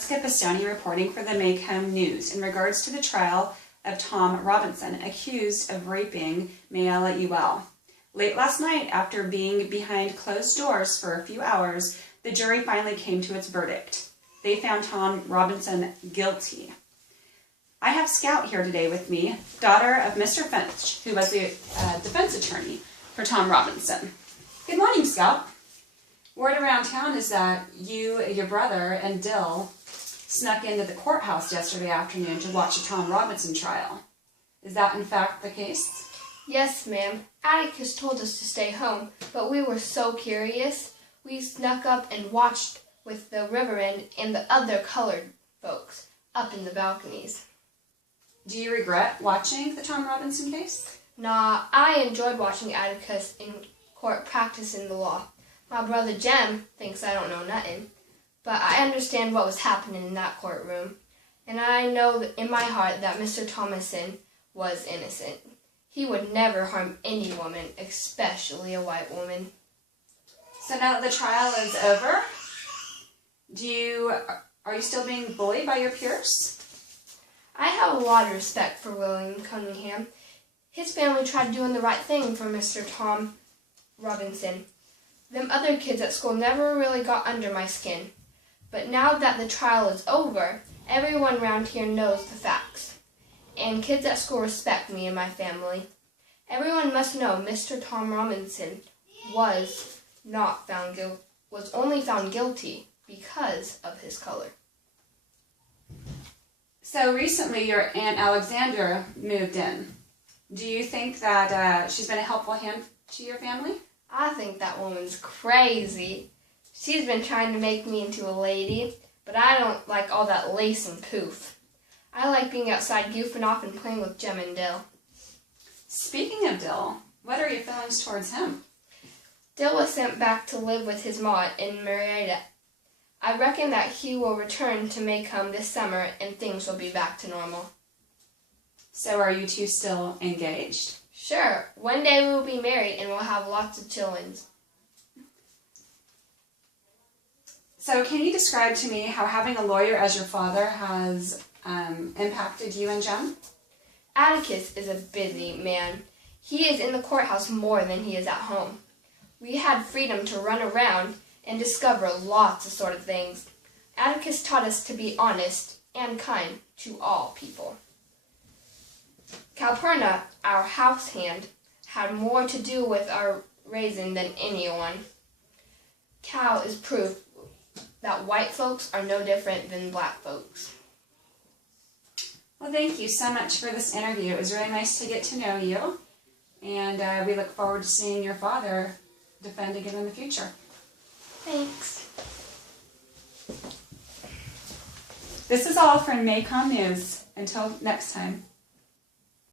Jessica Pistoni reporting for the Maycomb News in regards to the trial of Tom Robinson, accused of raping Mayella Ewell. Late last night, after being behind closed doors for a few hours, the jury finally came to its verdict. They found Tom Robinson guilty. I have Scout here today with me, daughter of Mr. Finch, who was the defense attorney for Tom Robinson. Good morning, Scout. Word around town is that you, your brother, and Dill snuck into the courthouse yesterday afternoon to watch a Tom Robinson trial. Is that in fact the case? Yes, ma'am. Atticus told us to stay home, but we were so curious, we snuck up and watched with the Riverend and the other colored folks up in the balconies. Do you regret watching the Tom Robinson case? Nah, I enjoyed watching Atticus in court practicing the law. My brother Jem thinks I don't know nothing, but I understand what was happening in that courtroom, and I know in my heart that Mr. Thomason was innocent. He would never harm any woman, especially a white woman. So now that the trial is over, are you still being bullied by your peers? I have a lot of respect for William Cunningham. His family tried doing the right thing for Mr. Tom Robinson. Them other kids at school never really got under my skin. But now that the trial is over, everyone around here knows the facts. And kids at school respect me and my family. Everyone must know Mr. Tom Robinson was only found guilty because of his color. So recently your Aunt Alexandra moved in. Do you think that she's been a helpful hand to your family? I think that woman's crazy. She's been trying to make me into a lady, but I don't like all that lace and poof. I like being outside goofing off and playing with Jem and Dill. Speaking of Dill, what are your feelings towards him? Dill was sent back to live with his ma in Marietta. I reckon that he will return to Maycomb this summer and things will be back to normal. So are you two still engaged? Sure. One day we will be married and we'll have lots of children. So can you describe to me how having a lawyer as your father has impacted you and Jem? Atticus is a busy man. He is in the courthouse more than he is at home. We had freedom to run around and discover lots of sort of things. Atticus taught us to be honest and kind to all people. Calpurnia, our house hand, had more to do with our raising than anyone. Cal is proof that white folks are no different than black folks. Well, thank you so much for this interview. It was really nice to get to know you, and we look forward to seeing your father defend again in the future. Thanks. This is all from Maycomb News. Until next time.